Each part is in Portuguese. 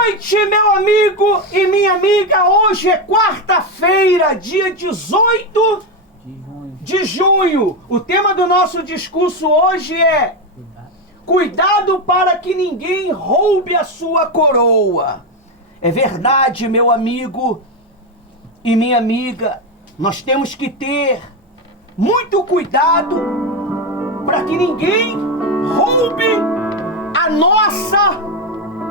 noite, meu amigo e minha amiga. Hoje é quarta-feira, dia 18 de junho. O tema do nosso discurso hoje é cuidado para que ninguém roube a sua coroa. É verdade, meu amigo e minha amiga. Nós temos que ter muito cuidado para que ninguém roube a nossa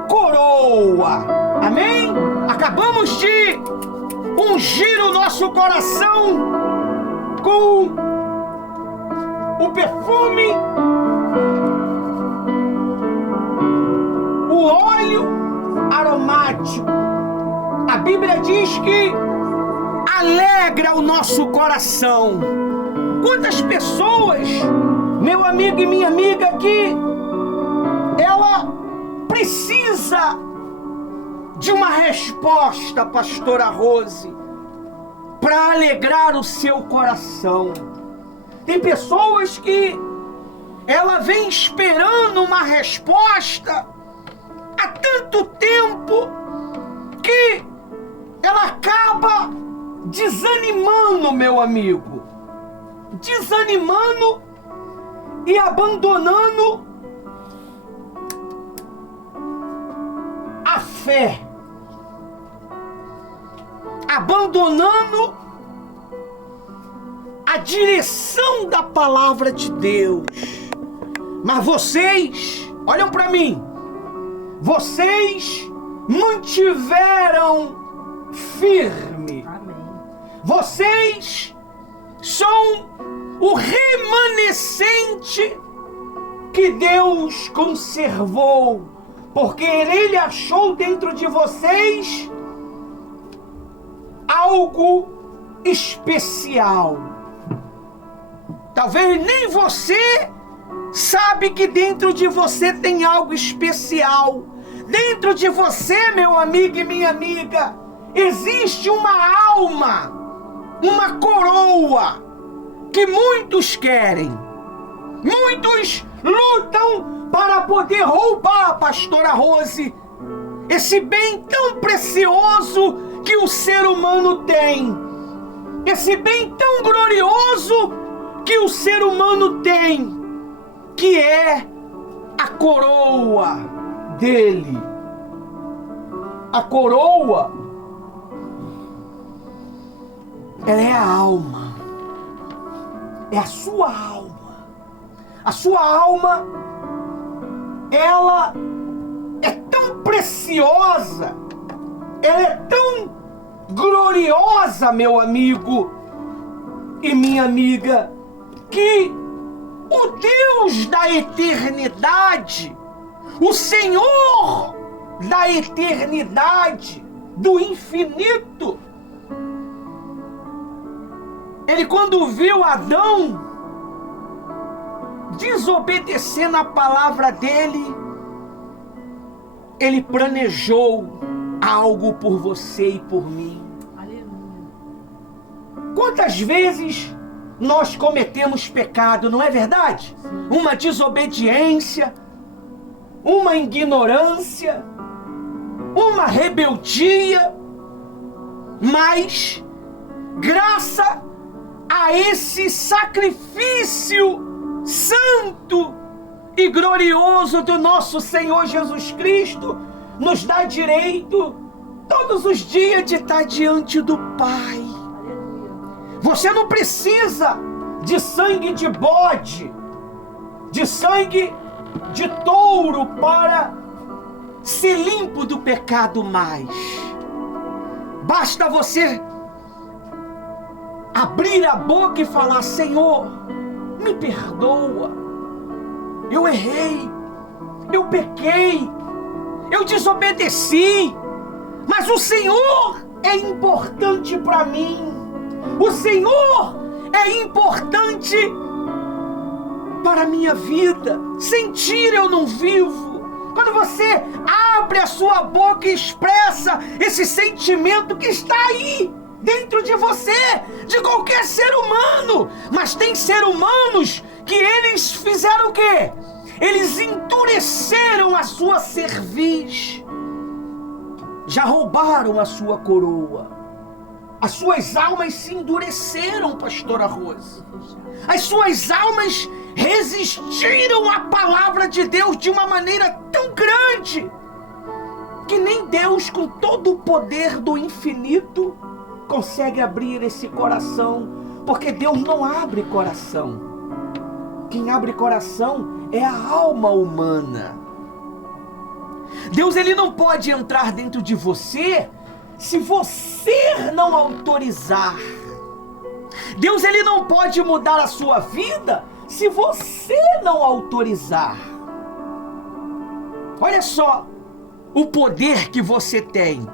coroa. Amém? Acabamos de ungir o nosso coração com o perfume, o óleo aromático. A Bíblia diz que alegra o nosso coração. Quantas pessoas, meu amigo e minha amiga, que ela precisa de uma resposta, pastora Rose, para alegrar o seu coração. Tem pessoas que ela vem esperando uma resposta há tanto tempo que ela acaba desanimando, meu amigo, desanimando e abandonando a fé, abandonando a direção da palavra de Deus. Mas vocês, olham para mim, vocês mantiveram firme. Amém. Vocês são o remanescente que Deus conservou, porque Ele achou dentro de vocês algo especial. Talvez nem você sabe que dentro de você tem algo especial. Dentro de você, meu amigo e minha amiga, existe uma alma, uma coroa que muitos querem. Muitos lutam para poder roubar, pastora Rose, esse bem tão precioso que o ser humano tem. Esse bem tão glorioso que o ser humano tem, que é a coroa dele. A coroa, ela é a alma, é a sua alma. A sua alma, ela é tão preciosa, ela é tão gloriosa, meu amigo e minha amiga, que o Deus da eternidade, o Senhor da eternidade, do infinito, Ele, quando viu Adão desobedecendo a palavra dele, Ele planejou algo por você e por mim. Aleluia. Quantas vezes nós cometemos pecado, não é verdade? Uma desobediência, uma ignorância, uma rebeldia, mas graças a esse sacrifício santo e glorioso do nosso Senhor Jesus Cristo, nos dá direito todos os dias de estar diante do Pai. Você não precisa de sangue de bode, de sangue de touro para ser limpo do pecado mais. Basta você abrir a boca e falar: Senhor, me perdoa, eu errei, eu pequei, eu desobedeci, mas o Senhor é importante para mim. O Senhor é importante para a minha vida. Sem ti eu não vivo. Quando você abre a sua boca e expressa esse sentimento que está aí dentro de você, de qualquer ser humano. Mas tem seres humanos que eles fizeram o quê? Eles endureceram a sua cerviz. já roubaram a sua coroa. As suas almas se endureceram, pastora Rose. As suas almas resistiram à palavra de Deus de uma maneira tão grande que nem Deus, com todo o poder do infinito, consegue abrir esse coração, porque Deus não abre coração. Quem abre coração é a alma humana. Deus, ele não pode entrar dentro de você se você não autorizar. Deus, ele não pode mudar a sua vida se você não autorizar. Olha só o poder que você tem.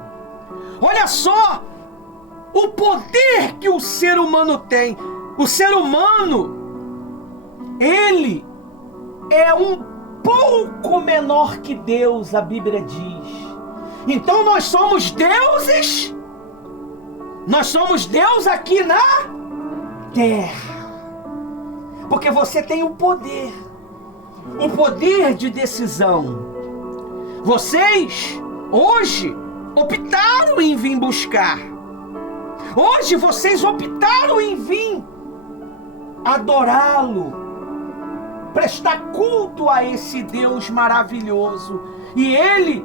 Olha só o poder que o ser humano tem. O ser humano, ele é um pouco menor que Deus, a Bíblia diz. Então nós somos deuses. Nós somos Deus aqui na terra. Porque você tem o poder de decisão. Vocês, hoje, optaram em vir buscar. Hoje, vocês optaram em vir adorá-lo, prestar culto a esse Deus maravilhoso. E ele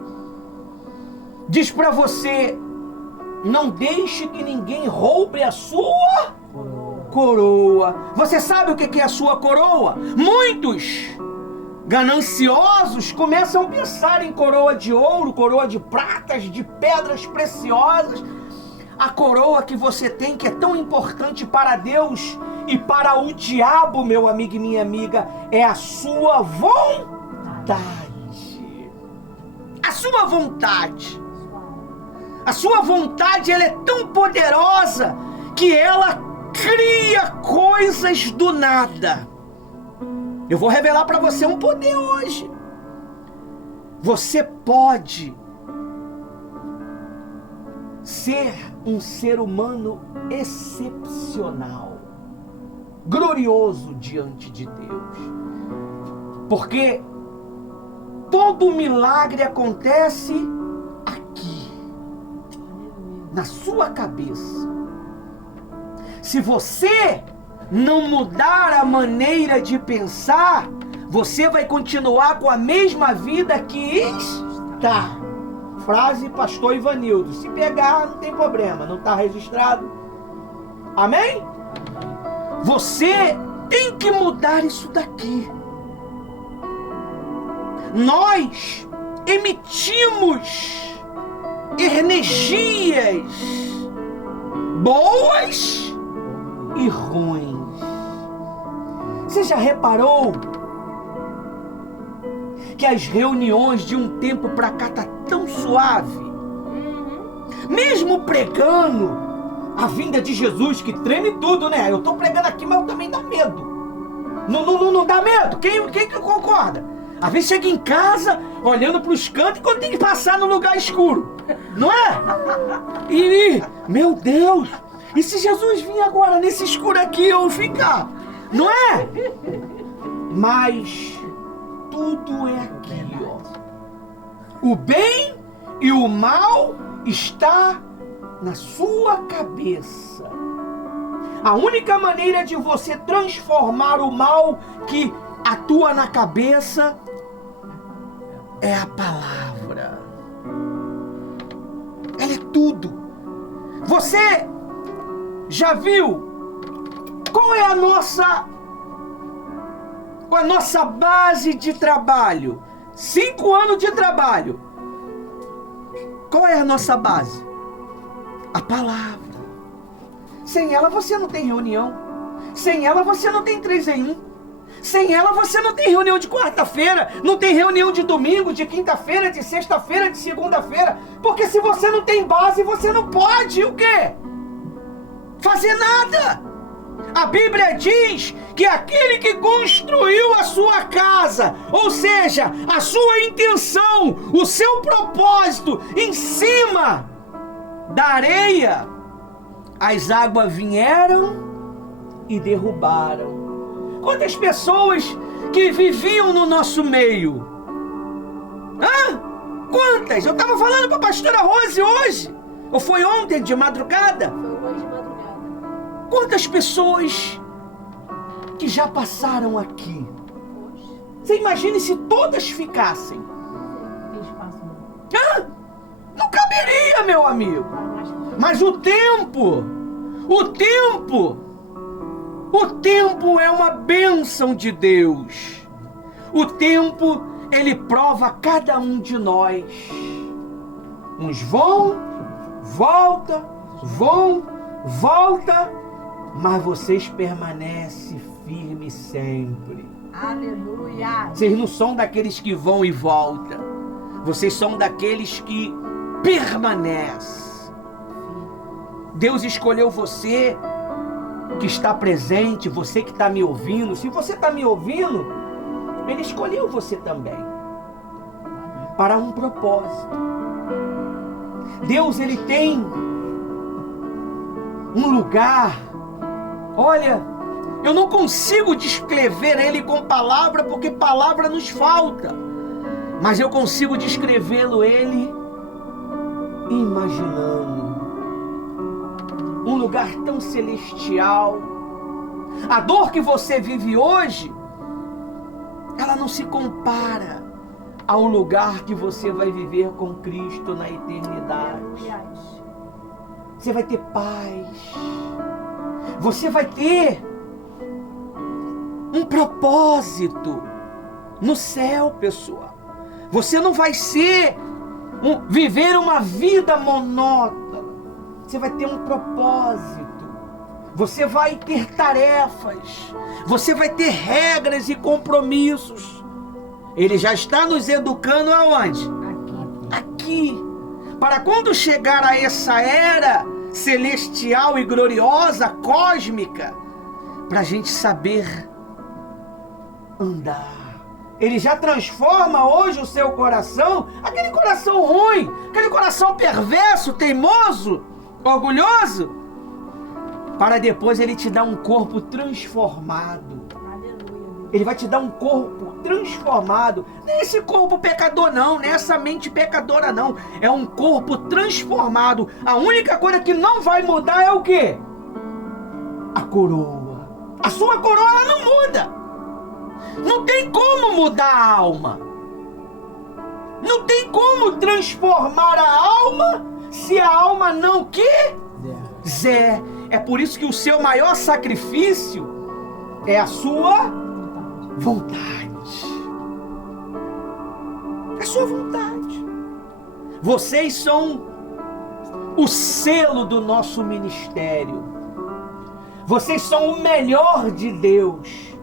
diz para você: não deixe que ninguém roube a sua coroa. Você sabe o que é a sua coroa? Muitos gananciosos começam a pensar em coroa de ouro, coroa de pratas, de pedras preciosas. A coroa que você tem, que é tão importante para Deus e para o diabo, meu amigo e minha amiga, é a sua vontade. A sua vontade. A sua vontade, ela é tão poderosa que ela cria coisas do nada. Eu vou revelar para você um poder hoje. Você pode ser um ser humano excepcional, glorioso diante de Deus. Porque todo milagre acontece aqui, na sua cabeça. Se você não mudar a maneira de pensar, você vai continuar com a mesma vida que está. Frase pastor Ivanildo. Se pegar, não tem problema, não está registrado. Amém? Você tem que mudar isso daqui. Nós emitimos energias boas e ruins. Você já reparou que as reuniões de um tempo para cá tá tão suave? Mesmo pregando a vinda de Jesus, que treme tudo, né? Eu tô pregando aqui, mas eu também dá medo. Não dá medo? Quem que concorda? Às vezes chega em casa, olhando para os cantos, quando tem que passar no lugar escuro, não é? E, meu Deus, e se Jesus vir agora nesse escuro aqui, eu ficar? Não é? Mas tudo é aqui, ó. O bem e o mal está na sua cabeça. A única maneira de você transformar o mal que atua na cabeça é a palavra. Ela é tudo. Você já viu qual é a nossa base de trabalho? 5 anos de trabalho. Qual é a nossa base? A palavra. Sem ela você não tem reunião. Sem ela você não tem 3 em 1. Sem ela você não tem reunião de quarta-feira, não tem reunião de domingo, de quinta-feira, de sexta-feira, de segunda-feira. Porque se você não tem base, você não pode o quê? Fazer nada. A Bíblia diz que aquele que construiu a sua casa, ou seja, a sua intenção, o seu propósito em cima da areia, as águas vieram e derrubaram. Quantas pessoas que viviam no nosso meio, Quantas? Eu estava falando para a pastora Rose hoje. Ou foi ontem de madrugada? Foi hoje de madrugada. Quantas pessoas que já passaram aqui? Hoje. Você imagine se todas ficassem. Tem espaço não. Não caberia, meu amigo. Mas o tempo é uma bênção de Deus. O tempo, ele prova cada um de nós. Uns vão, volta, mas vocês permanecem firmes sempre. Aleluia. Vocês não são daqueles que vão e voltam. Vocês são daqueles que permanecem. Deus escolheu você que está presente, você que está me ouvindo. Se você está me ouvindo, Ele escolheu você também para um propósito. Deus, Ele tem um lugar. Olha, eu não consigo descrever Ele com palavra, porque palavra nos falta. Mas eu consigo descrevê-lo, Ele, imaginando um lugar tão celestial. A dor que você vive hoje, ela não se compara ao lugar que você vai viver com Cristo na eternidade. Você vai ter paz. Você vai ter um propósito no céu, pessoal. Você não vai viver uma vida monótona. Você vai ter um propósito. Você vai ter tarefas. Você vai ter regras e compromissos. Ele já está nos educando aonde? Aqui. Para quando chegar a essa era celestial e gloriosa, cósmica, para a gente saber andar. Ele já transforma hoje o seu coração, aquele coração ruim, aquele coração perverso, teimoso, orgulhoso, para depois Ele te dar um corpo transformado. Ele vai te dar um corpo transformado. Não é esse corpo pecador não, não é essa mente pecadora não. É um corpo transformado. A única coisa que não vai mudar é o quê? A coroa. A sua coroa não muda. Não tem como mudar a alma. Não tem como transformar a alma se a alma não quiser. É por isso que o seu maior sacrifício é a sua vontade. É a sua vontade. Vocês são o selo do nosso ministério. Vocês são o melhor de Deus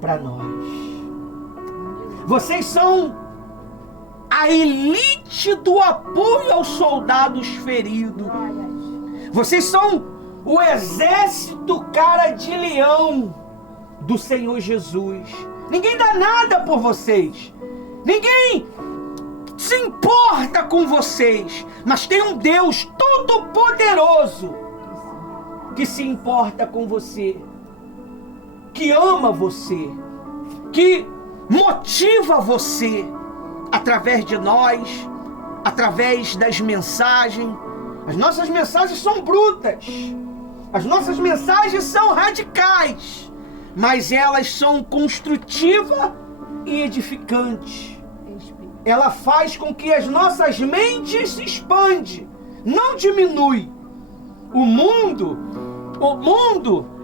para nós. Vocês são a elite do apoio aos soldados feridos. Vocês são o exército cara de leão do Senhor Jesus. Ninguém dá nada por vocês. Ninguém se importa com vocês. Mas tem um Deus todo-poderoso que se importa com você, que ama você, que motiva você através de nós, através das mensagens. As nossas mensagens são brutas, as nossas mensagens são radicais, mas elas são construtivas e edificantes. Ela faz com que as nossas mentes se expandem, não diminui. O mundo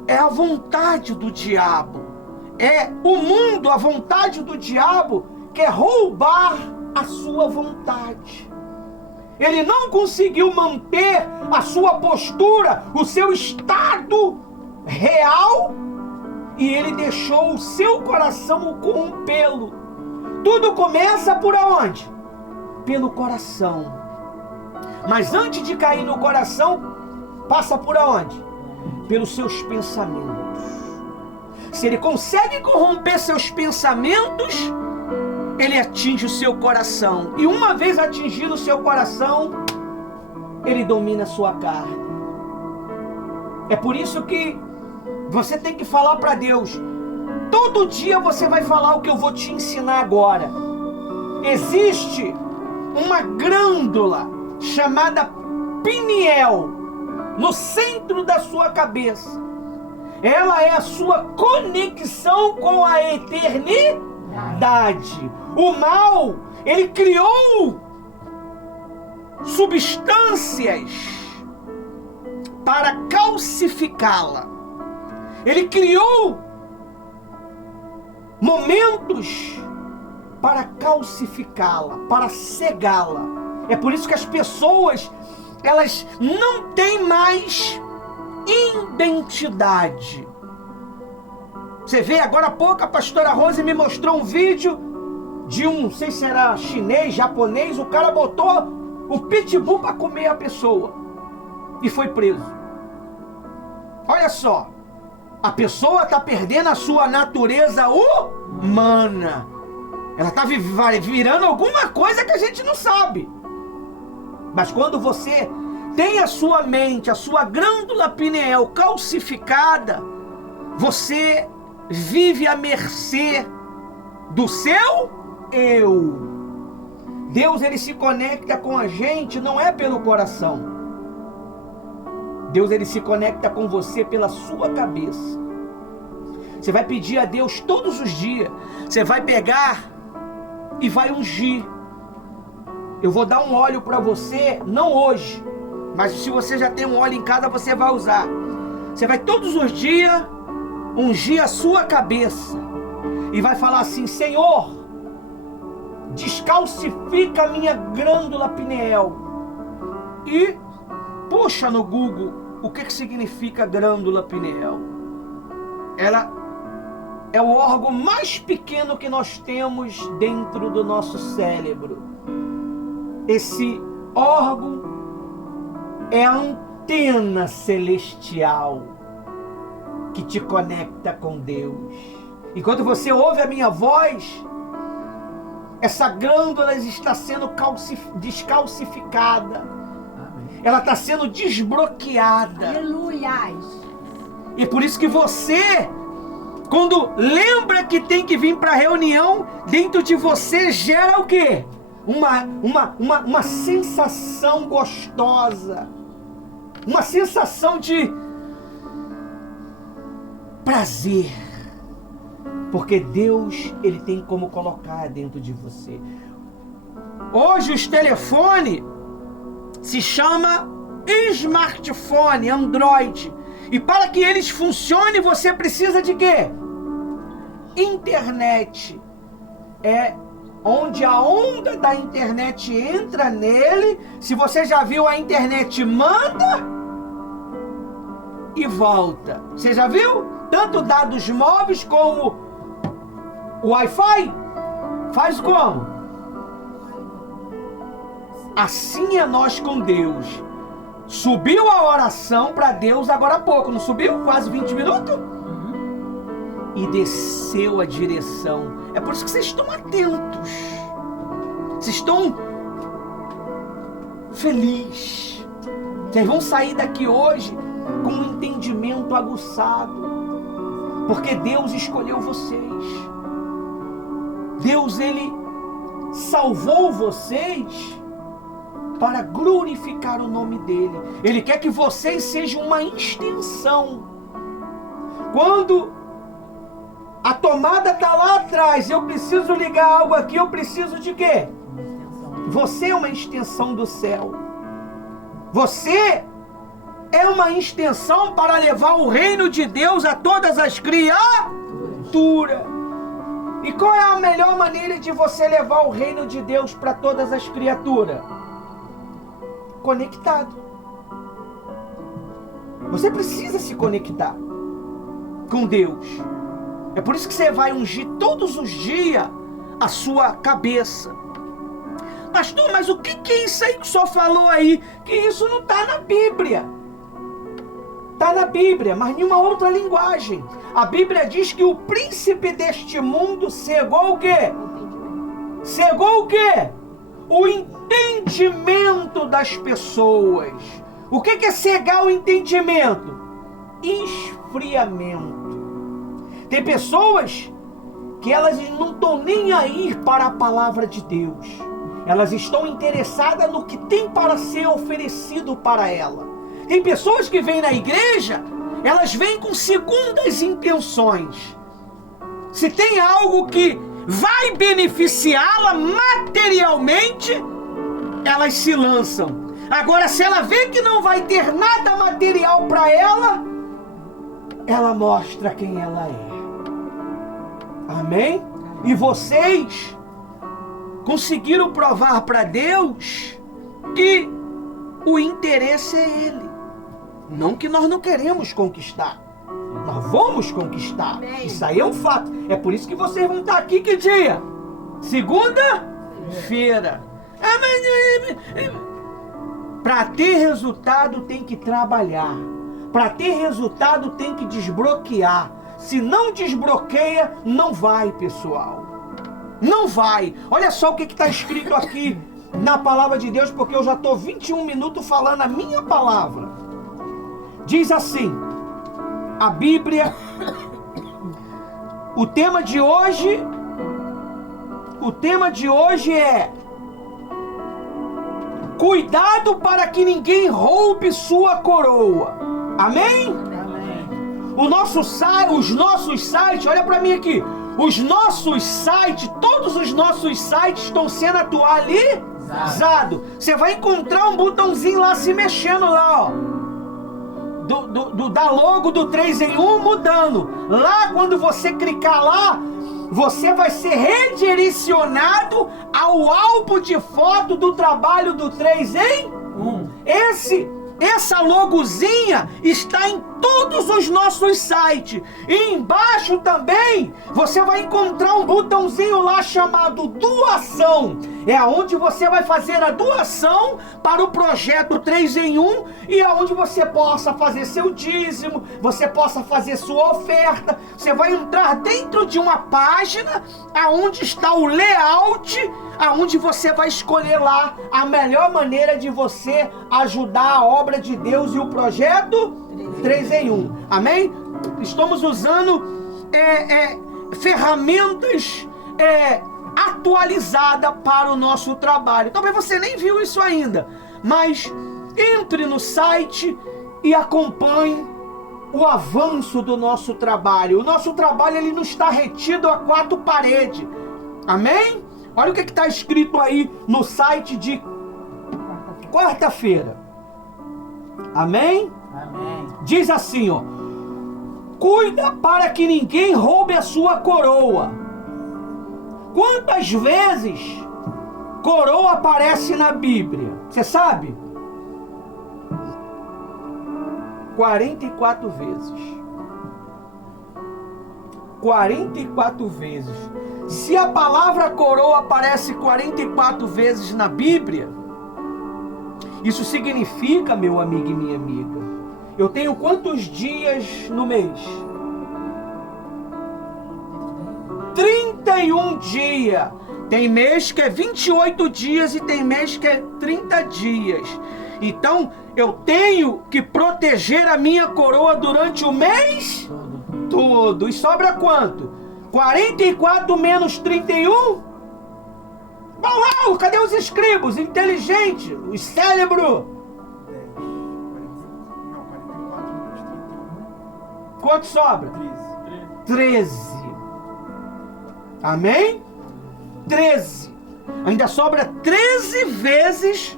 é a vontade do diabo. A vontade do diabo quer roubar a sua vontade. Ele não conseguiu manter a sua postura, o seu estado real, e ele deixou o seu coração o corrompê-lo. Tudo começa por aonde? Pelo coração. Mas antes de cair no coração, passa por aonde? Pelos seus pensamentos. Se ele consegue corromper seus pensamentos, ele atinge o seu coração. E uma vez atingido o seu coração, ele domina a sua carne. É por isso que você tem que falar para Deus. Todo dia você vai falar o que eu vou te ensinar agora. Existe uma glândula chamada pineal no centro da sua cabeça. Ela é a sua conexão com a eternidade. O mal, ele criou substâncias para calcificá-la. Ele criou momentos para calcificá-la, para cegá-la. É por isso que as pessoas, elas não têm mais identidade. Você vê, agora há pouco a pastora Rose me mostrou um vídeo de não sei se era chinês, japonês, o cara botou o pitbull para comer a pessoa e foi preso. Olha só, a pessoa está perdendo a sua natureza humana. Ela está virando alguma coisa que a gente não sabe. Mas quando você tem a sua mente, a sua glândula pineal calcificada, você vive à mercê do seu eu. Deus, ele se conecta com a gente não é pelo coração. Deus, ele se conecta com você pela sua cabeça. Você vai pedir a Deus todos os dias. Você vai pegar e vai ungir. Eu vou dar um óleo para você, não hoje, mas se você já tem um óleo em casa, você vai usar. Você vai todos os dias ungir a sua cabeça e vai falar assim: Senhor, descalcifica a minha glândula pineal. E puxa no Google o que significa glândula pineal. Ela é o órgão mais pequeno que nós temos dentro do nosso cérebro. Esse órgão é a antena celestial que te conecta com Deus. E quando você ouve a minha voz, essa glândula está sendo descalcificada. Ela está sendo desbloqueada. Aleluias. E por isso que você, quando lembra que tem que vir para a reunião, dentro de você gera o quê? Uma sensação gostosa. Uma sensação de prazer. Porque Deus, ele tem como colocar dentro de você. Hoje os telefones se chama smartphone, Android. E para que eles funcionem, você precisa de quê? Internet. É onde a onda da internet entra nele. Se você já viu, a internet manda e volta. Você já viu? Tanto dados móveis como o Wi-Fi. Faz como? Assim é nós com Deus. Subiu a oração para Deus agora há pouco, não subiu? Quase 20 minutos? E desceu a direção. É por isso que vocês estão atentos. Vocês estão felizes. Vocês vão sair daqui hoje com um entendimento aguçado. Porque Deus escolheu vocês. Deus, ele salvou vocês para glorificar o nome dele. Ele quer que vocês sejam uma extensão. Quando a tomada está lá atrás, eu preciso ligar algo aqui, eu preciso de quê? Você é uma extensão do céu. Você é uma extensão para levar o reino de Deus a todas as criaturas. E qual é a melhor maneira de você levar o reino de Deus para todas as criaturas? Conectado. Você precisa se conectar com Deus. É por isso que você vai ungir todos os dias a sua cabeça. Pastor, mas o que é isso aí que o senhor falou aí? Que isso não está na Bíblia. Está na Bíblia, mas em uma outra linguagem. A Bíblia diz que o príncipe deste mundo cegou o quê? Cegou o quê? O entendimento das pessoas. O que é cegar o entendimento? Esfriamento. Tem pessoas que elas não estão nem aí para a palavra de Deus. Elas estão interessadas no que tem para ser oferecido para ela. Tem pessoas que vêm na igreja, elas vêm com segundas intenções. Se tem algo que vai beneficiá-la materialmente, elas se lançam. Agora, se ela vê que não vai ter nada material para ela, ela mostra quem ela é. Amém? E vocês conseguiram provar para Deus que o interesse é Ele. Não que nós não queremos conquistar. Nós vamos conquistar. Amém. Isso aí é um fato. É por isso que vocês vão estar aqui que dia? Segunda-feira. Para ter resultado tem que trabalhar. Para ter resultado tem que desbloquear. Se não desbloqueia, não vai, pessoal. Não vai. Olha só o que está escrito aqui na palavra de Deus, porque eu já estou 21 minutos falando a minha palavra. Diz assim, a Bíblia, o tema de hoje é cuidado para que ninguém roube sua coroa. Amém? Os nossos sites, olha para mim aqui. Os nossos sites, todos os nossos sites estão sendo atualizados. Você vai encontrar um botãozinho lá se mexendo lá, ó. Da logo do 3 em 1 mudando. Lá, quando você clicar lá, você vai ser redirecionado ao álbum de foto do trabalho do 3 em 1. Essa logozinha está em todos os nossos sites. E embaixo também você vai encontrar um botãozinho lá chamado doação. É aonde você vai fazer a doação para o projeto 3 em 1 e aonde você possa fazer seu dízimo, você possa fazer sua oferta. Você vai entrar dentro de uma página aonde está o layout, aonde você vai escolher lá a melhor maneira de você ajudar a obra de Deus e o projeto 3 em 1. Amém? Estamos usando ferramentas atualizadas para o nosso trabalho. Talvez você nem viu isso ainda, mas entre no site e acompanhe o avanço do nosso trabalho. O nosso trabalho ele não está retido a 4 paredes. Amém? Olha o que está escrito aí no site de quarta-feira. Amém? Amém. Diz assim, ó. Cuida para que ninguém roube a sua coroa. Quantas vezes coroa aparece na Bíblia? Você sabe? 44 vezes. 44 vezes. Se a palavra coroa aparece 44 vezes na Bíblia, isso significa, meu amigo e minha amiga, eu tenho quantos dias no mês? 31 dias. Tem mês que é 28 dias e tem mês que é 30 dias. Então, eu tenho que proteger a minha coroa durante o mês todo. E sobra quanto? 44 menos 31? Vamos lá, cadê os escribos? Inteligente, os cérebros. Quanto sobra? 13. Amém? 13. Ainda sobra 13 vezes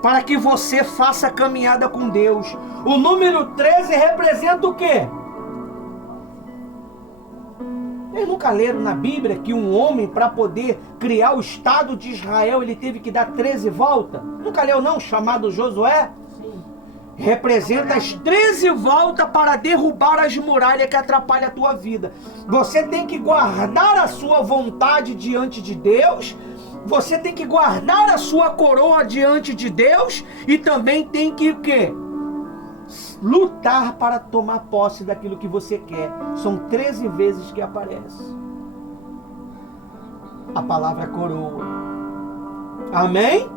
para que você faça a caminhada com Deus. O número 13 representa o quê? Eles nunca leram na Bíblia que um homem, para poder criar o Estado de Israel, ele teve que dar 13 voltas? Nunca leu não, chamado Josué? Sim. Representa as 13 voltas para derrubar as muralhas que atrapalham a tua vida. Você tem que guardar a sua vontade diante de Deus. Você tem que guardar a sua coroa diante de Deus. E também tem que o quê? Lutar para tomar posse daquilo que você quer. São 13 vezes que aparece a palavra coroa. Amém?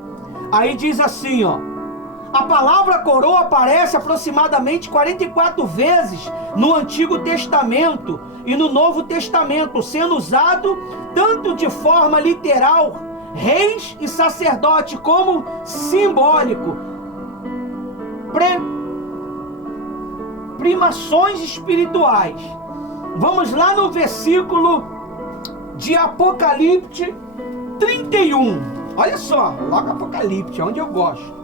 Aí diz assim, ó. A palavra coroa aparece aproximadamente 44 vezes no Antigo Testamento e no Novo Testamento, sendo usado tanto de forma literal, reis e sacerdote como simbólico. Primações espirituais. Vamos lá no versículo de Apocalipse 31. Olha só, logo Apocalipse, onde eu gosto.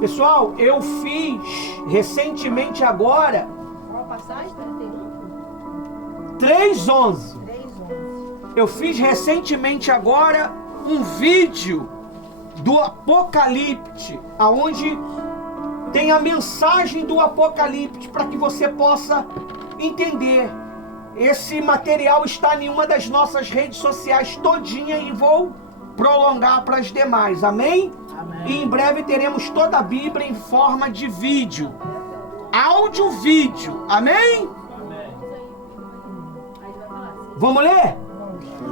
Pessoal, eu fiz recentemente agora Qual passagem? 31? 3:11. 3:11. Eu fiz recentemente agora um vídeo do Apocalipse, aonde tem a mensagem do Apocalipse para que você possa entender. Esse material está em uma das nossas redes sociais todinha e vou prolongar para as demais, amém? Amém. E em breve teremos toda a Bíblia em forma de vídeo, áudio-vídeo, amém? Aí vai falar assim. Vamos ler?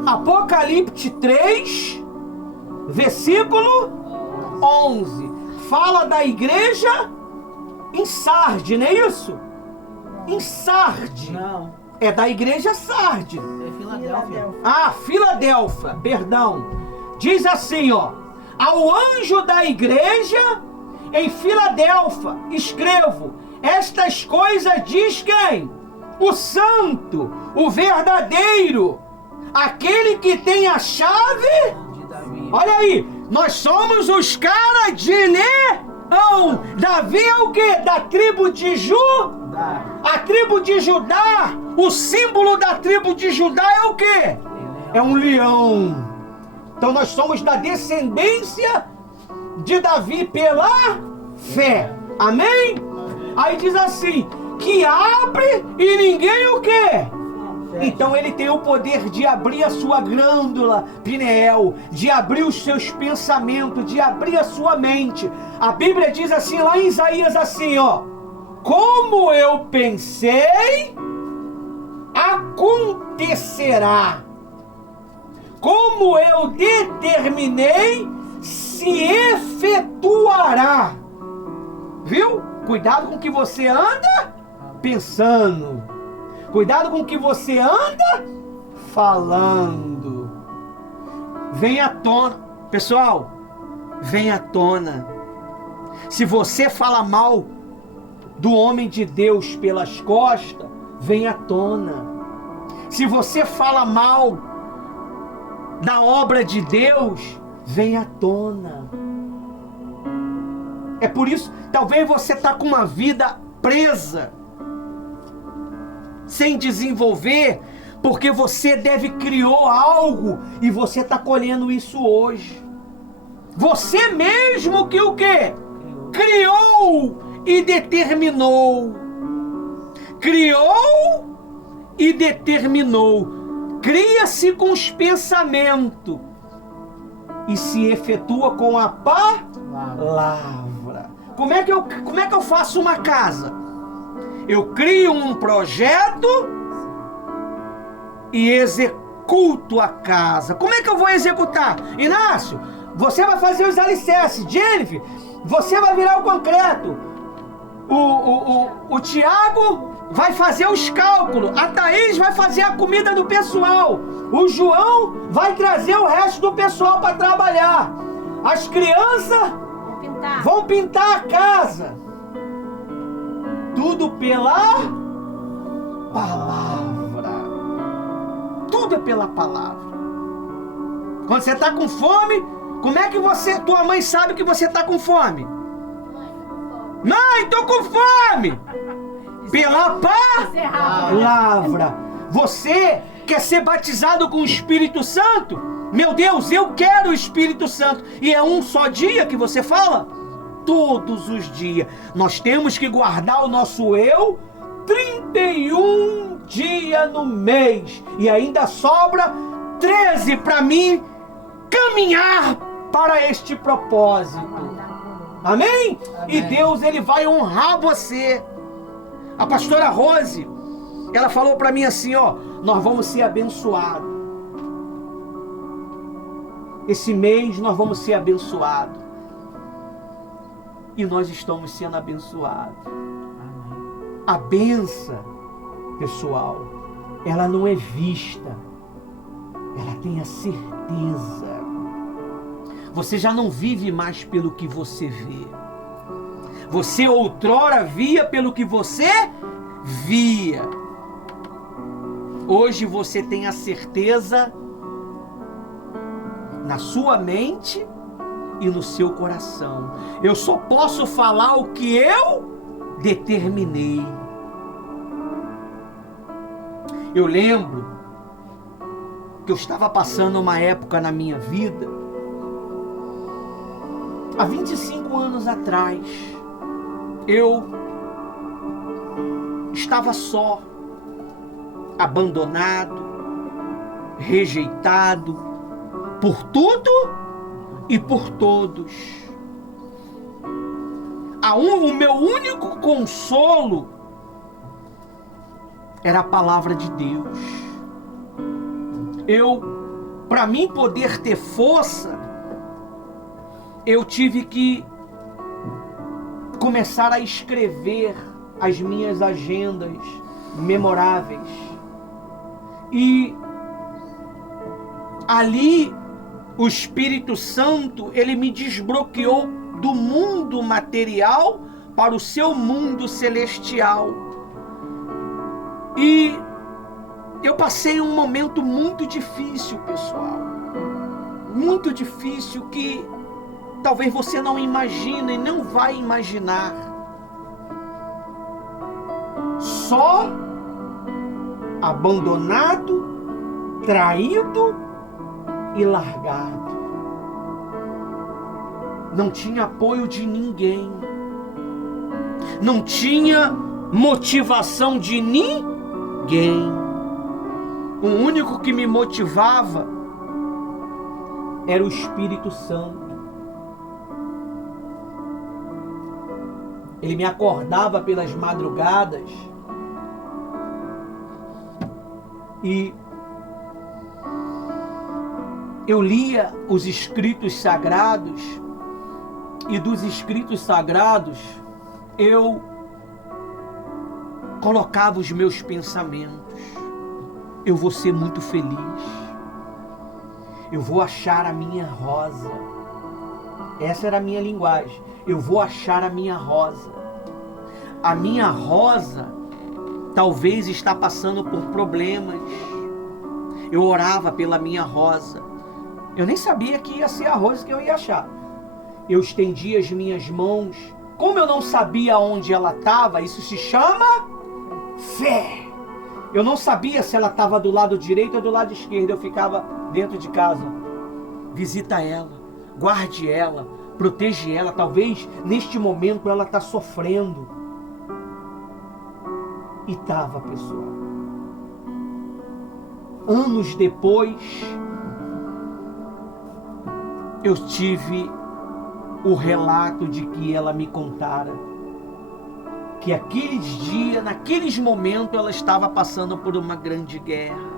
Apocalipse 3, versículo 11. Fala da igreja em Sardes, não é isso? Em Sardes. Não, É da igreja Sardes. é Filadélfia. Ah, Filadélfia, perdão. Diz assim, ó: ao anjo da igreja em Filadélfia escrevo: estas coisas diz quem? O santo, o verdadeiro, aquele que tem a chave. De Davi. Olha aí, nós somos os caras de Leão. Davi é o quê? Da tribo de Judá. A tribo de Judá, o símbolo da tribo de Judá é o quê? É um leão. Então nós somos da descendência de Davi pela fé. Amém? Aí diz assim, que abre e ninguém o quê? Então ele tem o poder de abrir a sua glândula pineal, de abrir os seus pensamentos, de abrir a sua mente. A Bíblia diz assim lá em Isaías assim, ó: como eu pensei, acontecerá. Como eu determinei, se efetuará. Viu? Cuidado com o que você anda pensando. Cuidado com o que você anda falando. Vem à tona. Pessoal, vem à tona. Se você fala mal do homem de Deus pelas costas, vem à tona. Se você fala mal da obra de Deus, vem à tona. É por isso, talvez você está com uma vida presa, sem desenvolver, porque você criou algo e você está colhendo isso hoje. Você mesmo que o quê? Criou e determinou. Criou e determinou. Cria-se com os pensamentos e se efetua com a palavra. Como é que eu faço uma casa? Eu crio um projeto e executo a casa. Como é que eu vou executar? Inácio, você vai fazer os alicerces. Jennifer, você vai virar o concreto. O Tiago vai fazer os cálculos. A Thaís vai fazer a comida do pessoal. O João vai trazer o resto do pessoal para trabalhar. As crianças vão pintar a casa. Tudo pela palavra. Tudo é pela palavra. Quando você está com fome, como é que tua mãe sabe que você está com fome? Mãe, tô com fome! Pela palavra. Você quer ser batizado com o Espírito Santo? Meu Deus, eu quero o Espírito Santo. E é um só dia que você fala? Todos os dias. Nós temos que guardar o nosso eu 31 dias no mês. E ainda sobra 13 para mim caminhar para este propósito. Amém? E Deus, Ele vai honrar você. A pastora Rose, ela falou para mim assim, ó: nós vamos ser abençoados. Esse mês nós vamos ser abençoados. E nós estamos sendo abençoados. A bênção, pessoal, ela não é vista, ela tenha certeza. Você já não vive mais pelo que você vê. Você outrora via pelo que você via. Hoje você tem a certeza na sua mente e no seu coração. Eu só posso falar o que eu determinei. Eu lembro que eu estava passando uma época na minha vida, há 25 anos atrás, eu estava só, abandonado, rejeitado por tudo e por todos. O meu único consolo era a palavra de Deus. Para mim poder ter força, eu tive que começar a escrever as minhas agendas memoráveis. E ali o Espírito Santo, ele me desbloqueou do mundo material para o seu mundo celestial. E eu passei um momento muito difícil, pessoal. Muito difícil, que talvez você não imagine e não vai imaginar. Só, abandonado, traído e largado. Não tinha apoio de ninguém. Não tinha motivação de ninguém. O único que me motivava era o Espírito Santo. Ele me acordava pelas madrugadas e eu lia os escritos sagrados, e dos escritos sagrados eu colocava os meus pensamentos. Eu vou ser muito feliz. Eu vou achar a minha rosa. Essa era a minha linguagem. Eu vou achar a minha rosa. A minha rosa talvez está passando por problemas. Eu orava pela minha rosa. Eu nem sabia que ia ser a rosa que eu ia achar. Eu estendi as minhas mãos. Como eu não sabia onde ela estava, isso se chama fé. Eu não sabia se ela estava do lado direito ou do lado esquerdo. Eu ficava dentro de casa. Visita ela, guarde ela, protege ela. Talvez neste momento ela está sofrendo. E estava, pessoal. Anos depois, eu tive o relato de que ela me contara que aqueles dias, naqueles momentos, ela estava passando por uma grande guerra.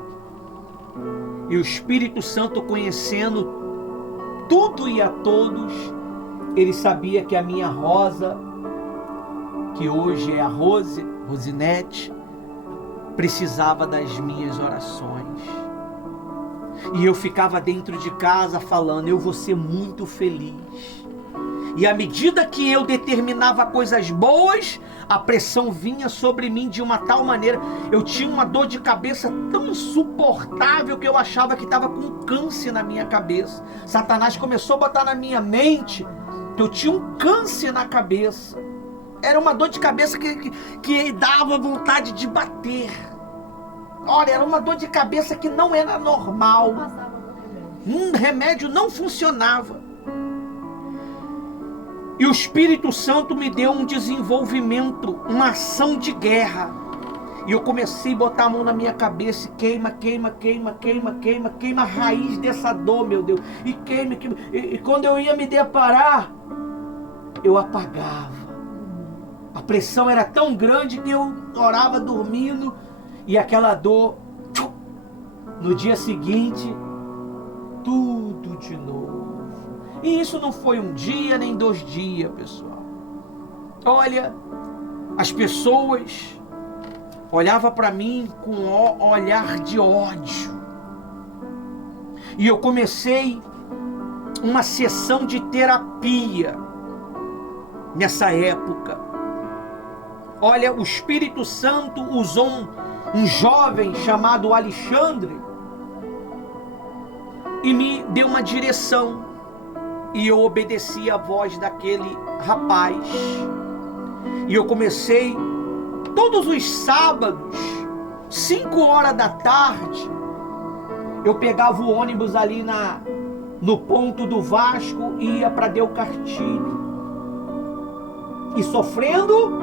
E o Espírito Santo, conhecendo tudo e a todos, ele sabia que a minha Rosa, que hoje é a Rosinete, precisava das minhas orações. E eu ficava dentro de casa falando, eu vou ser muito feliz. E à medida que eu determinava coisas boas, a pressão vinha sobre mim de uma tal maneira. Eu tinha uma dor de cabeça tão insuportável que eu achava que estava com câncer na minha cabeça. Satanás começou a botar na minha mente que eu tinha um câncer na cabeça. Era uma dor de cabeça que dava vontade de bater. Olha, era uma dor de cabeça que não era normal. Remédio não funcionava. E o Espírito Santo me deu um desenvolvimento, uma ação de guerra. E eu comecei a botar a mão na minha cabeça e queima a raiz dessa dor, meu Deus. E queima. E quando eu ia me deparar, eu apagava. A pressão era tão grande que eu orava dormindo e aquela dor, no dia seguinte, tudo de novo. E isso não foi um dia nem 2 dias, pessoal. Olha, as pessoas olhavam para mim com um olhar de ódio. E eu comecei uma sessão de terapia nessa época. Olha, o Espírito Santo usou um jovem chamado Alexandre e me deu uma direção. E eu obedeci a voz daquele rapaz. E eu comecei todos os sábados, 5 horas da tarde, eu pegava o ônibus ali no ponto do Vasco e ia para Del Cartilho. E sofrendo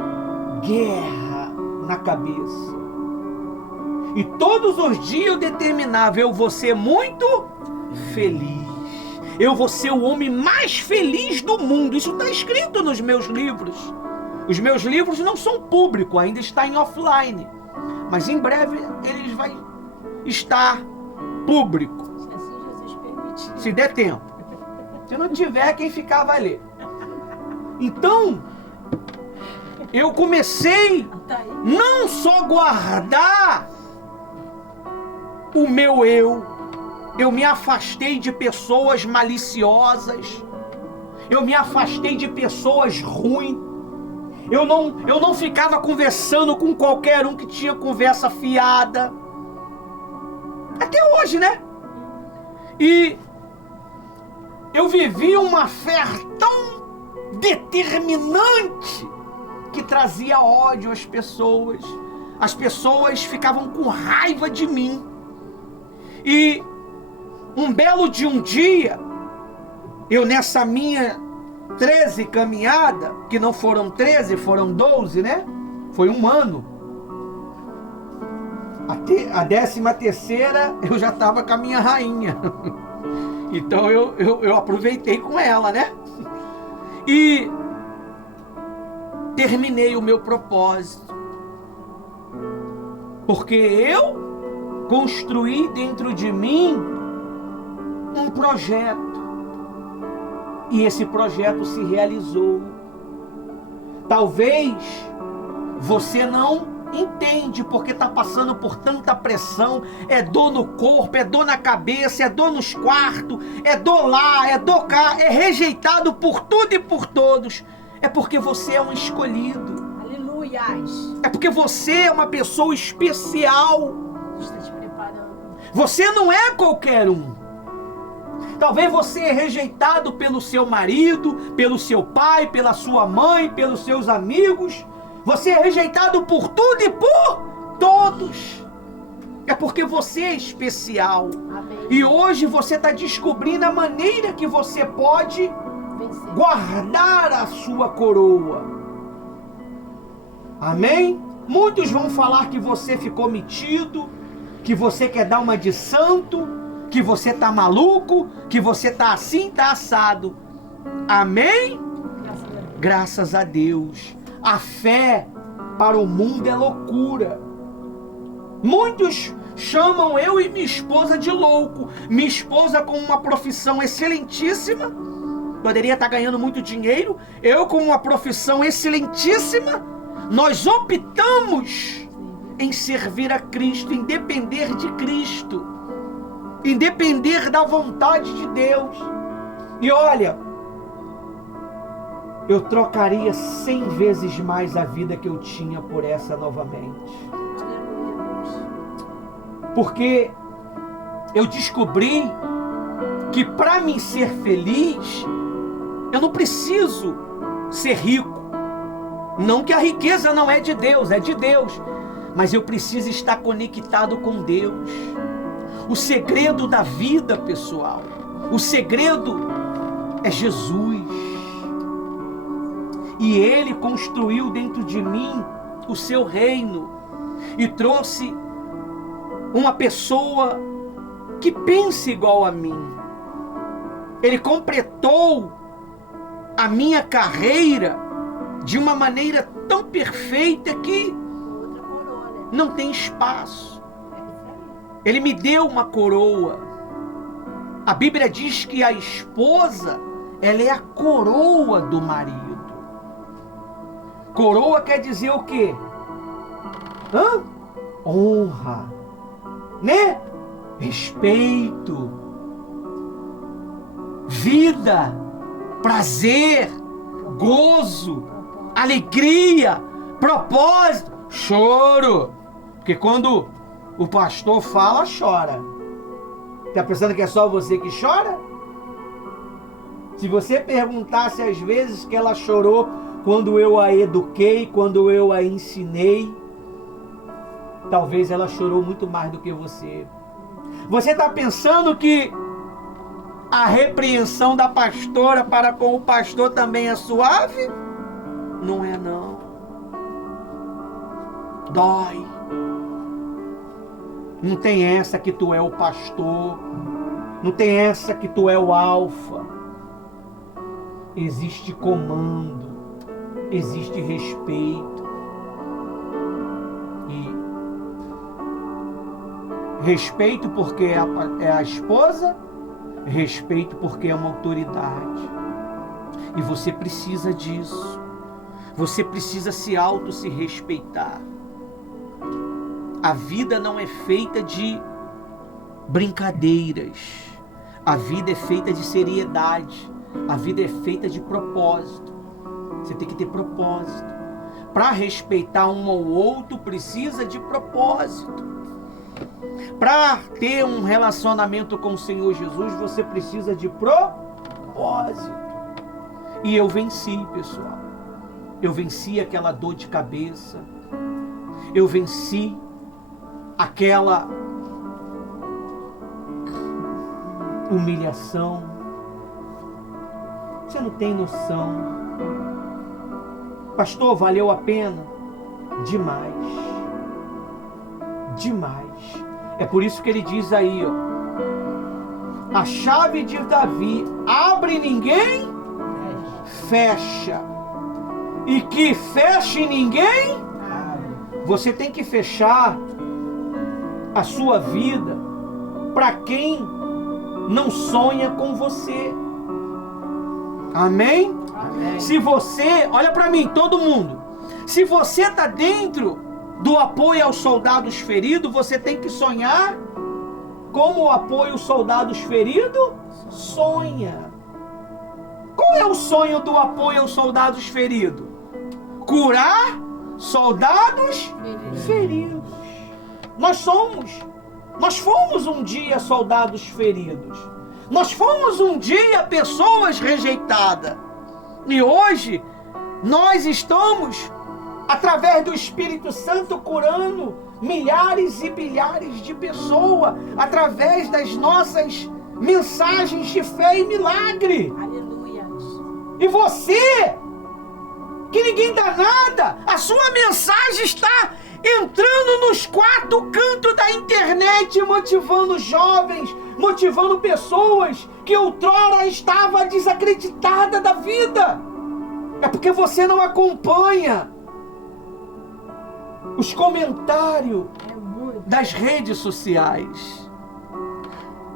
guerra na cabeça. E todos os dias eu determinava: eu vou ser muito feliz. Eu vou ser o homem mais feliz do mundo. Isso está escrito nos meus livros. Os meus livros não são públicos, ainda está em offline. Mas em breve eles vão estar público. Se assim Jesus permitir. Se der tempo. Se não tiver, quem ficar vai ler. Então, eu comecei não só guardar o meu eu me afastei de pessoas maliciosas, eu me afastei de pessoas ruins, eu não ficava conversando com qualquer um que tinha conversa fiada, até hoje, né? E eu vivi uma fé tão determinante que trazia ódio às pessoas. As pessoas ficavam com raiva de mim. E um belo de um dia, eu nessa minha 13 caminhada, que não foram 13, foram 12, né? Foi um ano. A 13ª eu já estava com a minha rainha. Então eu aproveitei com ela, né? E terminei o meu propósito. Porque eu construí dentro de mim um projeto. E esse projeto se realizou. Talvez você não entende porque está passando por tanta pressão. É dor no corpo, é dor na cabeça, é dor nos quartos, é dor lá, é dor cá, é rejeitado por tudo e por todos. É porque você é um escolhido. Aleluias. É porque você é uma pessoa especial. Está te preparando. Você não é qualquer um. Talvez você é rejeitado pelo seu marido, pelo seu pai, pela sua mãe, pelos seus amigos. Você é rejeitado por tudo e por todos. É porque você é especial. Amém. E hoje você está descobrindo a maneira que você pode Vencer. guardar a sua coroa. Amém? Muitos vão falar que você ficou metido, que você quer dar uma de santo, que você tá maluco, que você tá assim, tá assado. Amém? Graças a Deus. Graças a Deus. A fé para o mundo é loucura. Muitos chamam eu e minha esposa de louco. Minha esposa com uma profissão excelentíssima, poderia estar ganhando muito dinheiro. Eu com uma profissão excelentíssima, nós optamos em servir a Cristo, em depender de Cristo, em depender da vontade de Deus. E olha, eu trocaria 100 vezes mais a vida que eu tinha por essa novamente. Aleluia, Deus. Porque eu descobri que para mim ser feliz, eu não preciso ser rico. Não que a riqueza não é de Deus, é de Deus. Mas eu preciso estar conectado com Deus. O segredo da vida, pessoal, o segredo é Jesus. E Ele construiu dentro de mim o seu reino e trouxe uma pessoa que pensa igual a mim. Ele completou a minha carreira de uma maneira tão perfeita que Outra coroa, né? não tem espaço. É isso aí. Ele me deu uma coroa. A Bíblia diz que a esposa, ela é a coroa do marido. Coroa quer dizer o quê? Honra, né? Respeito. vida, prazer, gozo, alegria, propósito, choro. Porque quando o pastor fala, chora. Tá pensando que é só você que chora? Se você perguntasse às vezes que ela chorou quando eu a eduquei, quando eu a ensinei, talvez ela chorou muito mais do que você. Você está pensando que a repreensão da pastora para com o pastor também é suave? Não é não. Dói. Não tem essa que tu é o pastor. Não tem essa que tu é o alfa. Existe comando. Existe respeito. E respeito porque é a esposa. Respeito porque é uma autoridade. E você precisa disso. Você precisa se respeitar. A vida não é feita de brincadeiras. A vida é feita de seriedade. A vida é feita de propósito. Você tem que ter propósito. Para respeitar um ao outro, precisa de propósito. Para ter um relacionamento com o Senhor Jesus, você precisa de propósito. E eu venci, pessoal. Eu venci aquela dor de cabeça. Eu venci aquela humilhação. Você não tem noção. Pastor, valeu a pena? Demais. Demais. É por isso que ele diz aí, ó, a chave de Davi, abre ninguém, fecha. E que feche ninguém, você tem que fechar a sua vida para quem não sonha com você. Amém? Amém. Se você, olha para mim, todo mundo, se você está dentro do apoio aos soldados feridos, você tem que sonhar como o apoio aos soldados feridos sonha. Qual é o sonho do apoio aos soldados feridos? Curar soldados feridos. Nós fomos um dia soldados feridos. Nós fomos um dia pessoas rejeitadas. E hoje nós estamos, através do Espírito Santo, curando milhares e milhares de pessoas, através das nossas mensagens de fé e milagre. Aleluia. E você, que ninguém dá nada, a sua mensagem está entrando nos 4 cantos da internet, motivando jovens, motivando pessoas que outrora estavam desacreditadas da vida. É porque você não acompanha os comentários das redes sociais.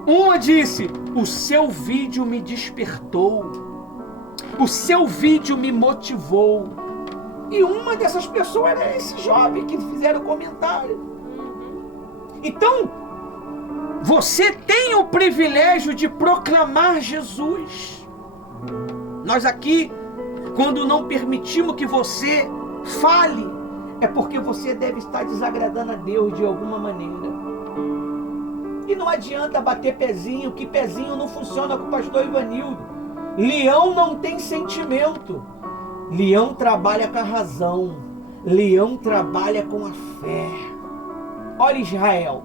Uma disse: o seu vídeo me despertou, o seu vídeo me motivou. E uma dessas pessoas era esse jovem que fizeram o comentário. Então, você tem o privilégio de proclamar Jesus. Nós aqui, quando não permitimos que você fale, é porque você deve estar desagradando a Deus de alguma maneira. E não adianta bater pezinho, que pezinho não funciona com o pastor Ivanildo. Leão não tem sentimento. Leão trabalha com a razão. Leão trabalha com a fé. Olha Israel.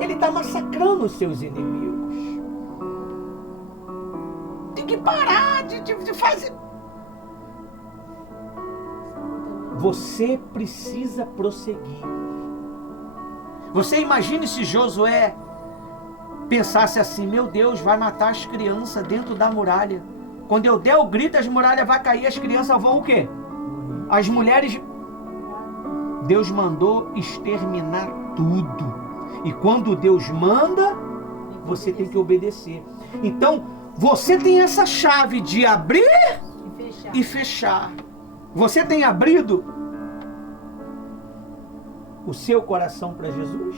Ele está massacrando os seus inimigos. Tem que parar de fazer. Você precisa prosseguir. Você imagine se Josué pensasse assim: meu Deus, vai matar as crianças dentro da muralha. Quando eu der o grito, as muralhas vão cair, as crianças vão o quê? As mulheres... Deus mandou exterminar tudo. E quando Deus manda, você tem que obedecer. Então, você tem essa chave de abrir e fechar. Você tem abrido o seu coração para Jesus?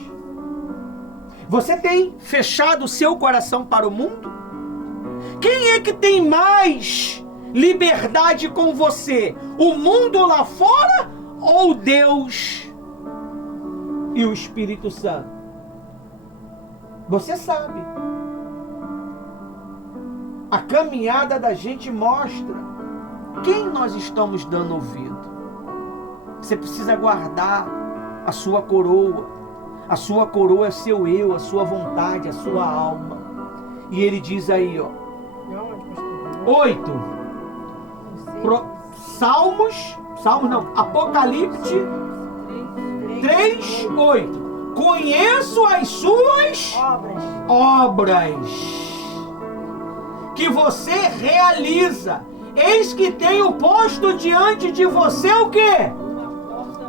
Você tem fechado o seu coração para o mundo? Quem é que tem mais liberdade com você? O mundo lá fora ou Deus e o Espírito Santo? Você sabe. A caminhada da gente mostra quem nós estamos dando ouvido. Você precisa guardar a sua coroa. A sua coroa é seu eu, a sua vontade, a sua alma. E ele diz aí, ó, 8. Salmos não, Apocalipse 3, 8. Conheço as suas obras que você realiza. Eis que tenho posto diante de você o quê?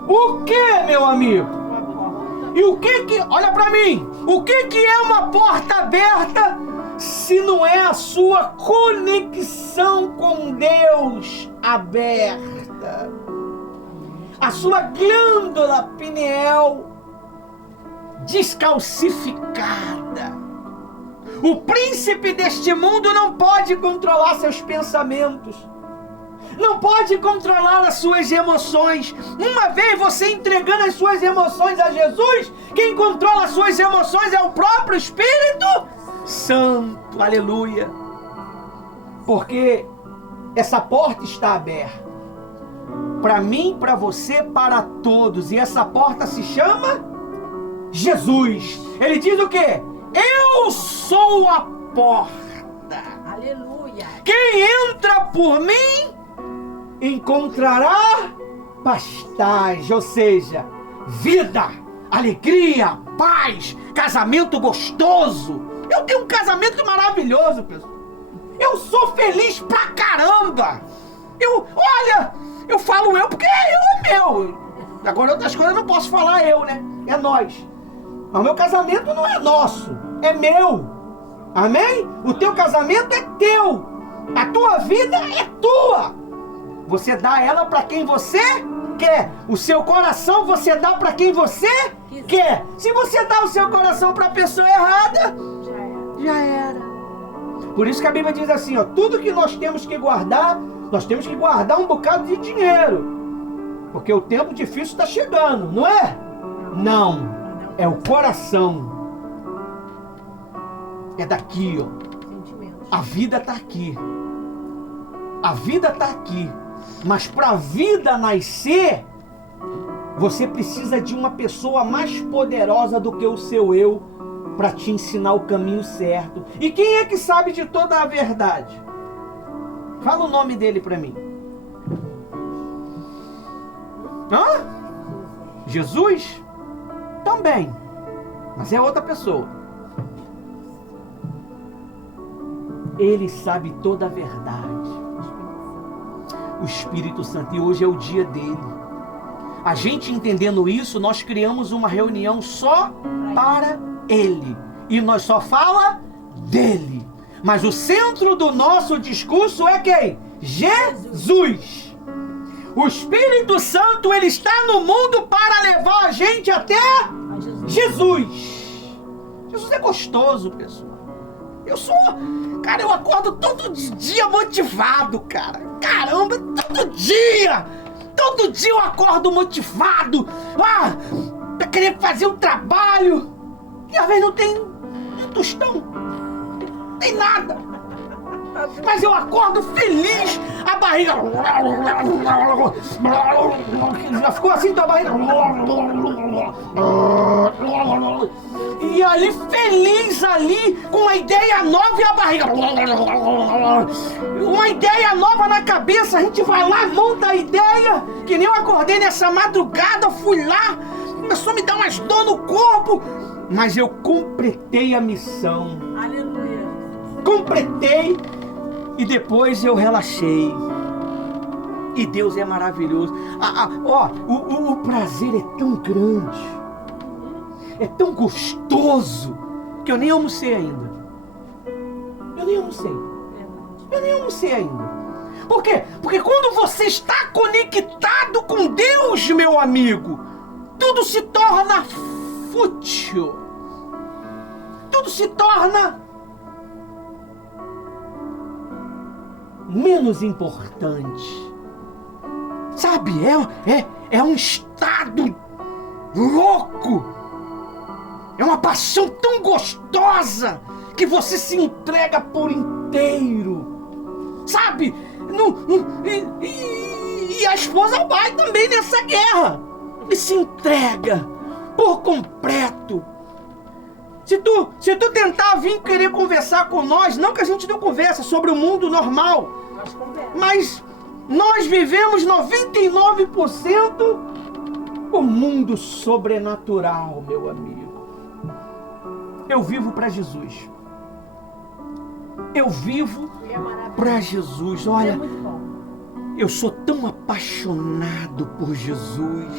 O quê, meu amigo? E o que olha pra mim, o que é uma porta aberta se não é a sua conexão com Deus aberta? A sua glândula pineal descalcificada. O príncipe deste mundo não pode controlar seus pensamentos. Não pode controlar as suas emoções. Uma vez você entregando as suas emoções a Jesus, quem controla as suas emoções é o próprio Espírito Santo. Aleluia. Porque essa porta está aberta. Para mim, para você, para todos. E essa porta se chama Jesus. Ele diz o quê? Eu sou a porta. Aleluia. Quem entra por mim encontrará pastagem, ou seja, vida, alegria, paz, casamento gostoso. Eu tenho um casamento maravilhoso, pessoal. Eu sou feliz pra caramba. Eu falo eu porque eu é meu. Agora outras coisas eu não posso falar eu, né? É nós. Mas o meu casamento não é nosso, é meu. Amém? O teu casamento é teu. A tua vida é tua. Você dá ela para quem você quer. O seu coração você dá para quem você quer. Se você dá o seu coração para a pessoa errada, já era. Por isso que a Bíblia diz assim, ó, tudo que nós temos que guardar um bocado de dinheiro. Porque o tempo difícil está chegando, não é? Não. É o coração. É daqui, ó. A vida está aqui. A vida está aqui. Mas para a vida nascer, você precisa de uma pessoa mais poderosa do que o seu eu para te ensinar o caminho certo. E quem é que sabe de toda a verdade? Fala o nome dele para mim. Hã? Jesus? Também. Mas é outra pessoa. Ele sabe toda a verdade. O Espírito Santo, e hoje é o dia dele. A gente entendendo isso, nós criamos uma reunião só para ele. E nós só fala dele. Mas o centro do nosso discurso é quem? Jesus. O Espírito Santo, ele está no mundo para levar a gente até Jesus. Jesus é gostoso, pessoal. Eu acordo todo dia motivado, cara. Caramba, todo dia eu acordo motivado. Pra querer fazer um trabalho. E às vezes não tem um tostão. Não tem nada. Mas eu acordo feliz. A barriga... Já ficou assim tua barriga? E ali, feliz ali, com uma ideia nova e a barriga... Uma ideia nova na cabeça, a gente vai lá, monta a ideia. Que nem eu acordei nessa madrugada, fui lá, começou a me dar umas dor no corpo. Mas eu completei a missão. Aleluia. Completei. E depois eu relaxei. E Deus é maravilhoso. O prazer é tão grande. É tão gostoso. Que eu nem almocei ainda. Eu nem almocei ainda. Por quê? Porque quando você está conectado com Deus, meu amigo, tudo se torna fútil. tudo se torna menos importante. Sabe, é um estado louco. É uma paixão tão gostosa que você se entrega por inteiro. Sabe? E a esposa vai também nessa guerra. E se entrega por completo. Se tu tentar vir querer conversar com nós, não que a gente não conversa sobre o mundo normal, mas nós vivemos 99% o mundo sobrenatural, meu amigo. Eu vivo para Jesus. Eu vivo para Jesus. Olha, eu sou tão apaixonado por Jesus,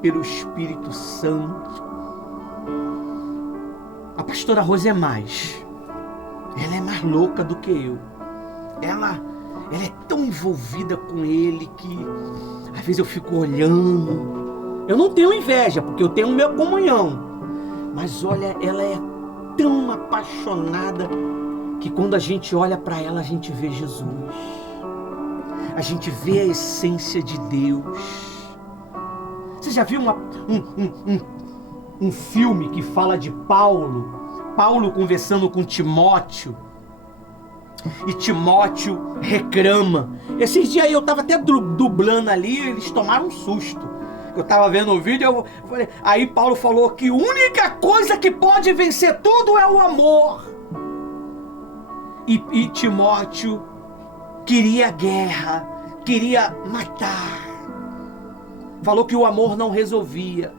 pelo Espírito Santo. A pastora Rose é mais. Ela é mais louca do que eu. Ela é tão envolvida com ele que às vezes eu fico olhando. Eu não tenho inveja, porque eu tenho minha comunhão. Mas olha, ela é tão apaixonada que quando a gente olha para ela, a gente vê Jesus. A gente vê a essência de Deus. Você já viu um filme que fala de Paulo conversando com Timóteo? E Timóteo reclama. Esses dias aí eu estava até dublando ali, eles tomaram um susto. Eu estava vendo o vídeo, aí Paulo falou que a única coisa que pode vencer tudo é o amor. E Timóteo queria guerra, queria matar. Falou que o amor não resolvia.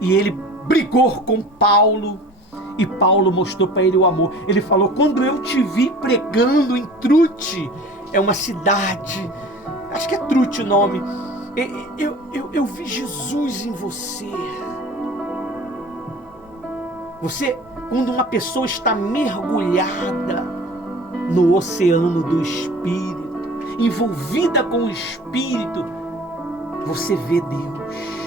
E ele brigou com Paulo. E Paulo mostrou para ele o amor. Ele falou: quando eu te vi pregando em Trute, é uma cidade, acho que é Trute o nome, eu vi Jesus em você. Você, quando uma pessoa está mergulhada no oceano do Espírito, envolvida com o Espírito, você vê Deus.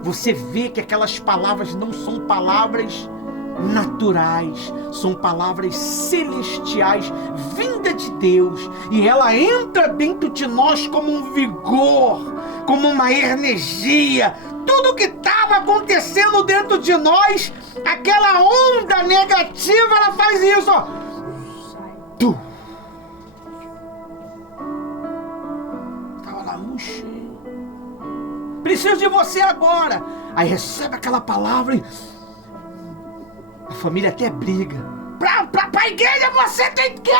Você vê que aquelas palavras não são palavras naturais, são palavras celestiais, vinda de Deus, e ela entra dentro de nós como um vigor, como uma energia. Tudo que estava acontecendo dentro de nós, aquela onda negativa, ela faz isso, ó. Estava lá murchando. Preciso de você agora. Aí recebe aquela palavra e a família até briga. Pra igreja você tem que...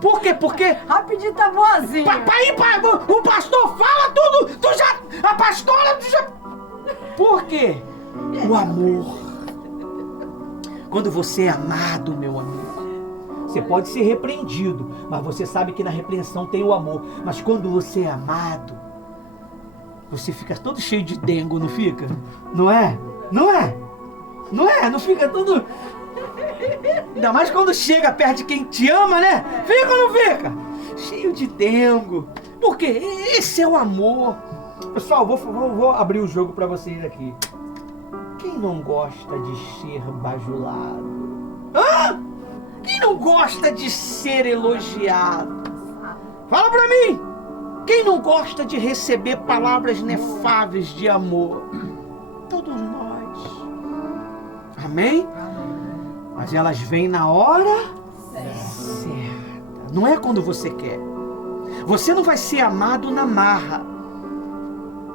Por quê? Porque... Rapidinho tá boazinha. O pastor fala tudo. A pastora... Por quê? O amor. Quando você é amado, meu amigo, você pode ser repreendido, mas você sabe que na repreensão tem o amor. Mas quando você é amado, você fica todo cheio de dengo, não fica? Não é? Não é? Não é? Não fica todo... Ainda mais quando chega perto de quem te ama, né? Fica ou não fica? Cheio de dengo. Por quê? Esse é o amor. Pessoal, vou abrir o jogo para vocês aqui. Quem não gosta de ser bajulado? Hã? Quem não gosta de ser elogiado? Fala pra mim! Quem não gosta de receber palavras inefáveis de amor? Todos nós. Amém? Mas elas vêm na hora certa. Não é quando você quer. Você não vai ser amado na marra.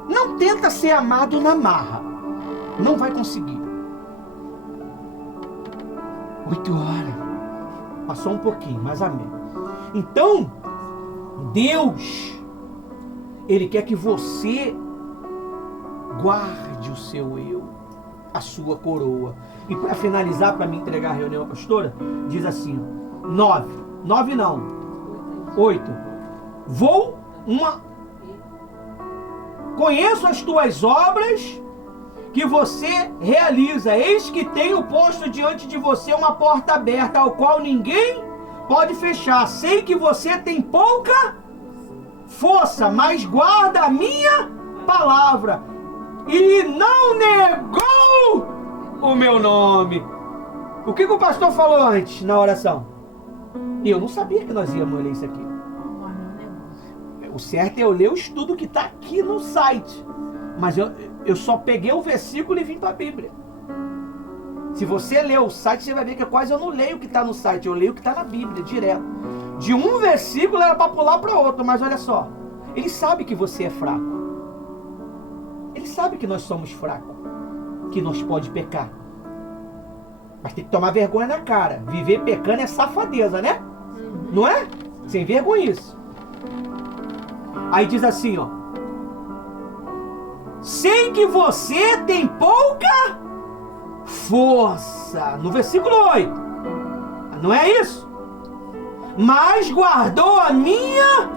Não tenta ser amado na marra. Não vai conseguir. 8 horas. Passou um pouquinho, mas amém. Então, Deus, Ele quer que você guarde o seu eu, a sua coroa. E para finalizar, para me entregar a reunião, a pastora, diz assim, 9 não, 8. Conheço as tuas obras que você realiza. Eis que tenho posto diante de você uma porta aberta, ao qual ninguém pode fechar. Sei que você tem pouca força, mas guarda a minha palavra e não negou o meu nome. O que o pastor falou antes na oração? E eu não sabia que nós íamos ler isso aqui. O certo é eu ler o estudo que está aqui no site. Mas eu só peguei o versículo e vim para a Bíblia. Se você ler o site, você vai ver que quase eu não leio o que está no site. Eu leio o que está na Bíblia, direto. De um versículo era para pular para outro. Mas olha só. Ele sabe que você é fraco. Ele sabe que nós somos fracos. Que nós pode pecar. Mas tem que tomar vergonha na cara. Viver pecando é safadeza, né? Não é? Sem vergonha isso. Aí diz assim, ó. Sei que você tem pouca força. No versículo 8. Não é isso? Mas guardou a minha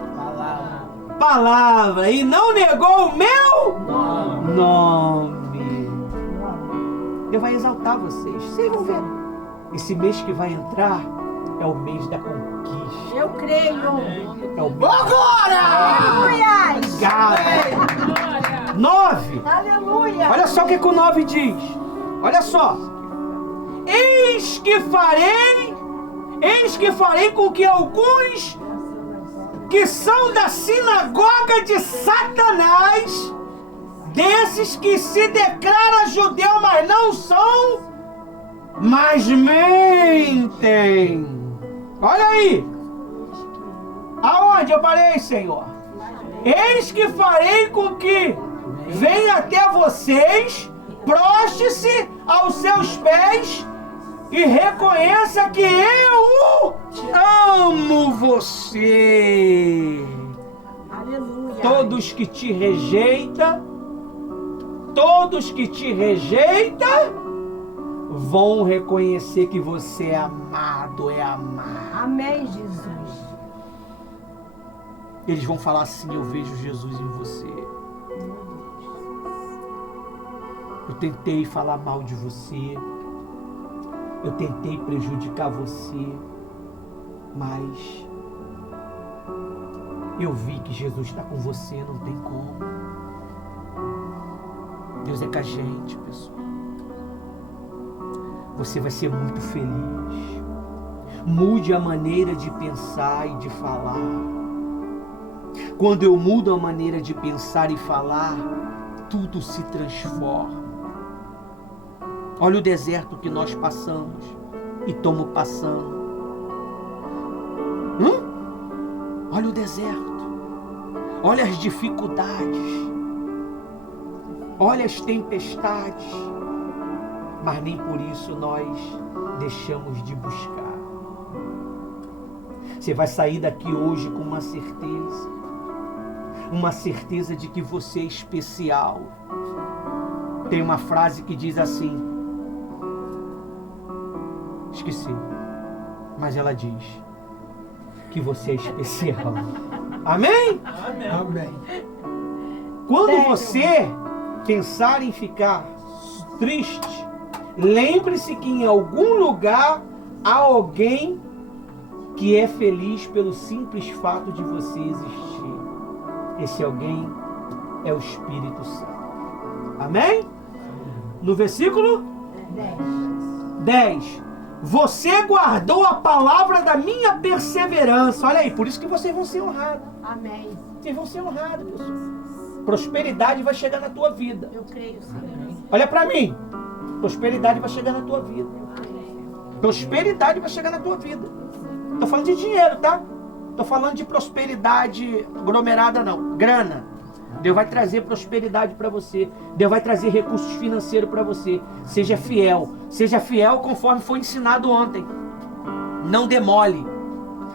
palavra e não negou o meu nome. Deus vai exaltar vocês. Vocês vão ver. Esse mês que vai entrar é o mês da conquista. Eu creio. É o mês. Agora! Aleluia! 9. Aleluia! Olha só o que o 9 diz. Olha só. Eis que farei com que alguns que são da sinagoga de Satanás, desses que se declaram judeu, mas não são, mas mentem. Olha aí. Aonde eu parei, Senhor? Eis que farei com que venha até vocês, proste-se aos seus pés e reconheça que eu amo você. Aleluia! Todos que te rejeitam, vão reconhecer que você é amado, é amado. Amém, Jesus. Eles vão falar assim: eu vejo Jesus em você. Eu tentei falar mal de você. Eu tentei prejudicar você. Mas eu vi que Jesus está com você, não tem como. Deus é com a gente, pessoal. Você vai ser muito feliz. Mude a maneira de pensar e de falar. Quando eu mudo a maneira de pensar e falar, tudo se transforma. Olha o deserto que nós passamos e estamos passando. Olha o deserto. Olha as dificuldades. Olha as tempestades. Mas nem por isso nós deixamos de buscar. Você vai sair daqui hoje com uma certeza de que você é especial. Tem uma frase que diz assim, esqueci, mas ela diz que você é especial. Amém? Amém. Quando você pensar em ficar triste, lembre-se que em algum lugar há alguém que é feliz pelo simples fato de você existir. Esse alguém é o Espírito Santo. Amém? No versículo 10. Você guardou a palavra da minha perseverança. Olha aí, por isso que vocês vão ser honrados. Amém. Vocês vão ser honrados, pessoal. Prosperidade vai chegar na tua vida. Eu creio, Senhor. Olha para mim. Prosperidade vai chegar na tua vida. Prosperidade vai chegar na tua vida. Tô falando de dinheiro, tá? Tô falando de prosperidade aglomerada, não. Grana. Deus vai trazer prosperidade para você. Deus vai trazer recursos financeiros para você. Seja fiel. Seja fiel conforme foi ensinado ontem. Não demole.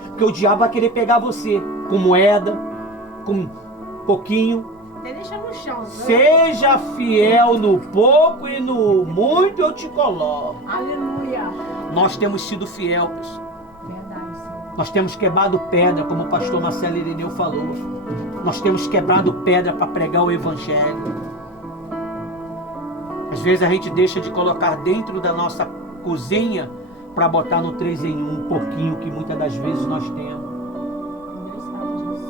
Porque o diabo vai querer pegar você com moeda, com pouquinho. Você deixa no chão. Viu? Seja fiel no pouco e no muito eu te coloco. Aleluia. Nós temos sido fiel, pessoal. Verdade, Senhor. Nós temos quebrado pedra, como o pastor Marcelo Irineu falou. Nós temos quebrado pedra para pregar o Evangelho. Às vezes a gente deixa de colocar dentro da nossa cozinha para botar no 3 em 1 um pouquinho que muitas das vezes nós temos.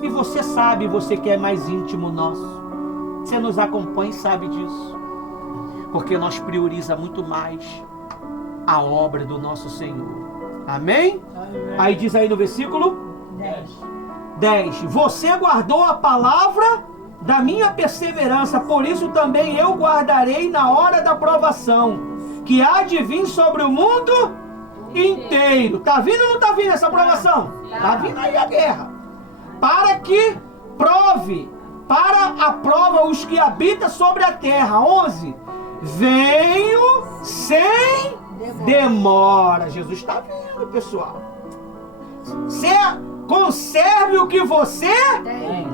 E você sabe, você que é mais íntimo nosso. Você nos acompanha e sabe disso. Porque nós prioriza muito mais a obra do nosso Senhor. Amém? Aí diz aí no versículo 10. Você guardou a palavra da minha perseverança, por isso também eu guardarei na hora da provação, que há de vir sobre o mundo inteiro. Tá vindo ou não tá vindo essa provação? Tá vindo aí a guerra. Para que prove, para a prova os que habitam sobre a terra. 11. Venho sem demora. Jesus está vindo, pessoal. Você conserve o que você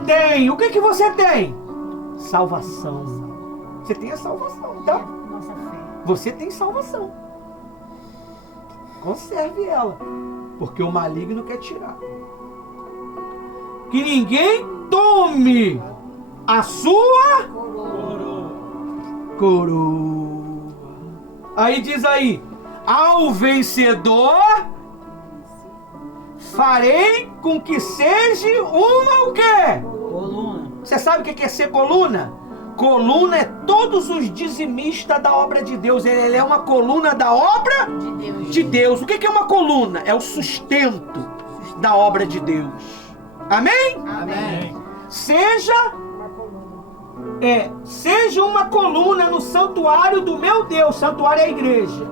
tem. O que você tem? Salvação. Você tem a salvação, tá? Nossa fé. Você tem salvação. Conserve ela, porque o maligno quer tirar. Que ninguém tome a sua coroa. Aí diz aí: ao vencedor farei com que seja uma o quê? Coluna. Você sabe o que é ser coluna? Coluna é todos os dizimistas da obra de Deus. Ele é uma coluna da obra de Deus. O que é uma coluna? É o sustento da obra de Deus. Amém? Amém. Seja uma coluna no santuário do meu Deus. Santuário é a igreja.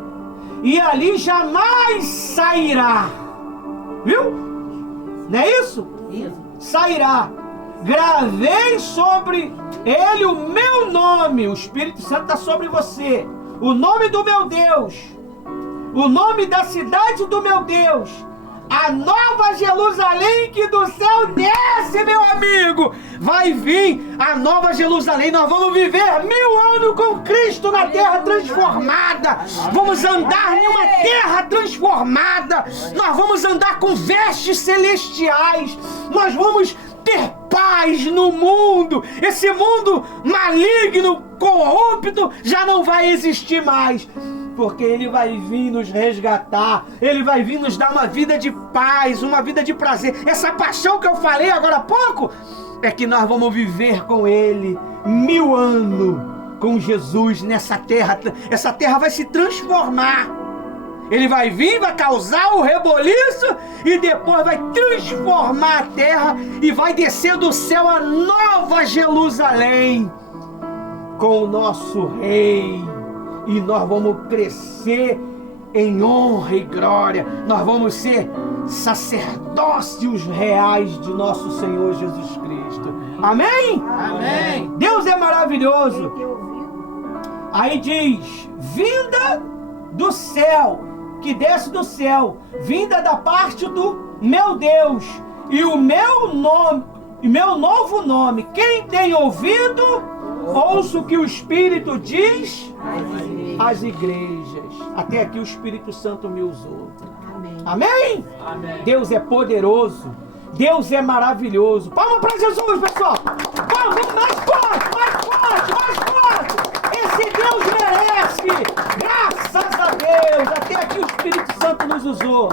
E ali jamais sairá. Viu? Não é isso? Isso. Sairá. Gravei sobre ele o meu nome. O Espírito Santo está sobre você. O nome do meu Deus. O nome da cidade do meu Deus. A nova Jerusalém que do céu desce, meu amigo. Vai vir a nova Jerusalém. Nós vamos viver 1000 anos com Cristo na terra transformada. Vamos andar em uma terra transformada. Nós vamos andar com vestes celestiais. Nós vamos ter paz no mundo. Esse mundo maligno, corrupto, já não vai existir mais. Porque Ele vai vir nos resgatar. Ele vai vir nos dar uma vida de paz, uma vida de prazer. Essa paixão que eu falei agora há pouco, é que nós vamos viver com Ele 1000 anos com Jesus nessa terra. Essa terra vai se transformar. Ele vai vir, vai causar o reboliço e depois vai transformar a terra e vai descer do céu a nova Jerusalém com o nosso Rei. E nós vamos crescer em honra e glória. Nós vamos ser sacerdócios reais de nosso Senhor Jesus Cristo. Amém? Amém. Deus é maravilhoso. Aí diz: vinda do céu, que desce do céu, vinda da parte do meu Deus, e o meu nome, e meu novo nome. Quem tem ouvido, ouça o que o Espírito diz às igrejas. Até aqui o Espírito Santo me usou. Amém? Amém. Deus é poderoso. Deus é maravilhoso. Palma para Jesus, pessoal. Vamos mais forte, mais forte, mais forte. Esse Deus merece. Graças a Deus. Até aqui o Espírito Santo nos usou.